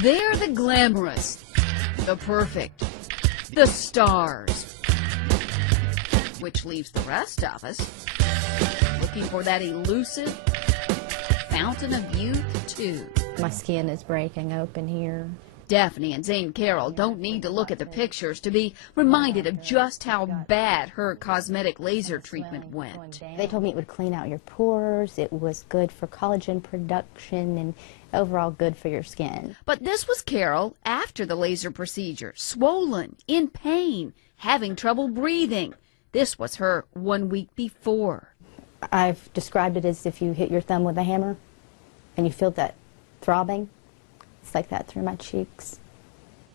They're the glamorous, the perfect, the stars, which leaves the rest of us looking for that elusive fountain of youth, too. My skin is breaking open here. Daphne and Zane Carroll don't need to look at the pictures to be reminded of just how bad her cosmetic laser treatment went. They told me it would clean out your pores, it was good for collagen production, and overall good for your skin. But this was Carroll after the laser procedure, swollen, in pain, having trouble breathing. This was her 1 week before. I've described it as if you hit your thumb with a hammer and you feel that throbbing. It's like that through my cheeks.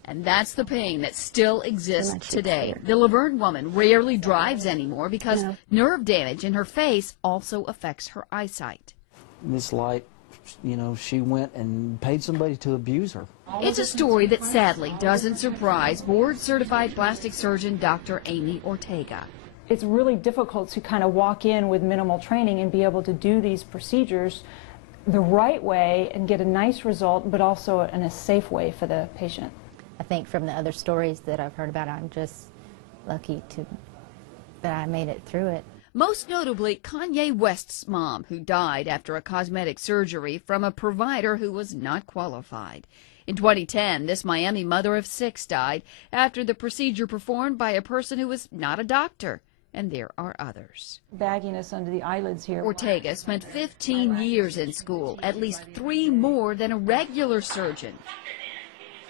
And that's the pain that still exists today. The Laverne woman rarely drives anymore because nerve damage in her face also affects her eyesight. Miss Light, you know, she went and paid somebody to abuse her. It's a story that sadly doesn't surprise board-certified plastic surgeon Dr. Amy Ortega. It's really difficult to kind of walk in with minimal training and be able to do these procedures the right way and get a nice result, but also in a safe way for the patient. I think from the other stories that I've heard about, I'm just lucky that I made it through it. Most notably, Kanye West's mom, who died after a cosmetic surgery from a provider who was not qualified. In 2010, this Miami mother of 6 died after the procedure performed by a person who was not a doctor. And there are others. Bagginess under the eyelids here. Ortega spent 15 years in school, at least 3 more than a regular surgeon,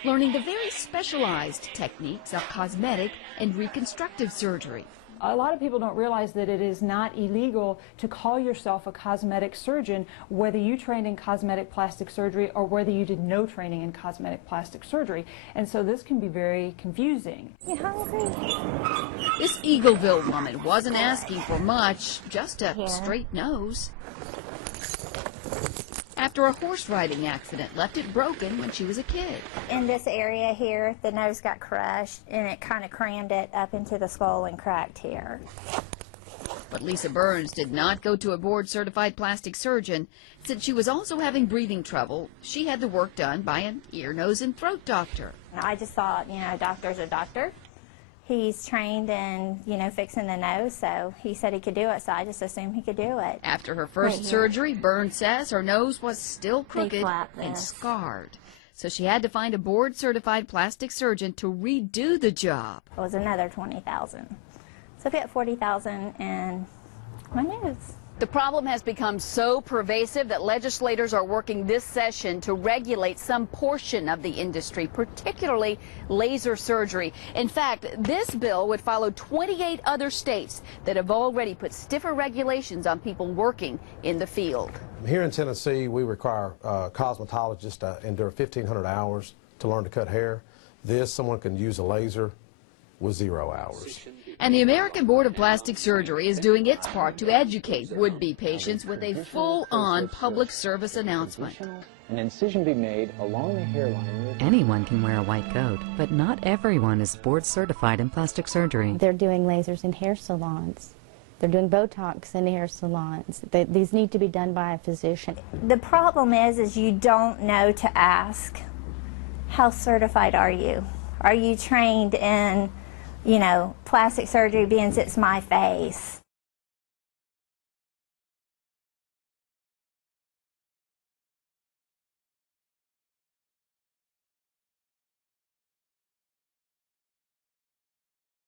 learning the very specialized techniques of cosmetic and reconstructive surgery. A lot of people don't realize that it is not illegal to call yourself a cosmetic surgeon, whether you trained in cosmetic plastic surgery or whether you did no training in cosmetic plastic surgery. And so this can be very confusing. You hungry? This Eagleville woman wasn't asking for much, just a straight nose. After a horse riding accident left it broken when she was a kid. In this area here, the nose got crushed and it kind of crammed it up into the skull and cracked here. But Lisa Burns did not go to a board-certified plastic surgeon. Since she was also having breathing trouble, she had the work done by an ear, nose, and throat doctor. I just thought, you know, a doctor's a doctor. He's trained in, you know, fixing the nose, so he said he could do it, so I just assumed he could do it. After her first surgery, Burns says her nose was still crooked and scarred. So she had to find a board-certified plastic surgeon to redo the job. It was another $20,000. So I got $40,000 in my nose. The problem has become so pervasive that legislators are working this session to regulate some portion of the industry, particularly laser surgery. In fact, this bill would follow 28 other states that have already put stiffer regulations on people working in the field. Here in Tennessee, we require cosmetologists to endure 1,500 hours to learn to cut hair. Someone can use a laser with 0 hours. And the American Board of Plastic Surgery is doing its part to educate would-be patients with a full-on public service announcement. An incision be made along the hairline. Anyone can wear a white coat, but not everyone is board certified in plastic surgery. They're doing lasers in hair salons. They're doing Botox in hair salons. These need to be done by a physician. The problem is you don't know to ask, how certified are you? Are you trained in, you know, plastic surgery, being it's my face?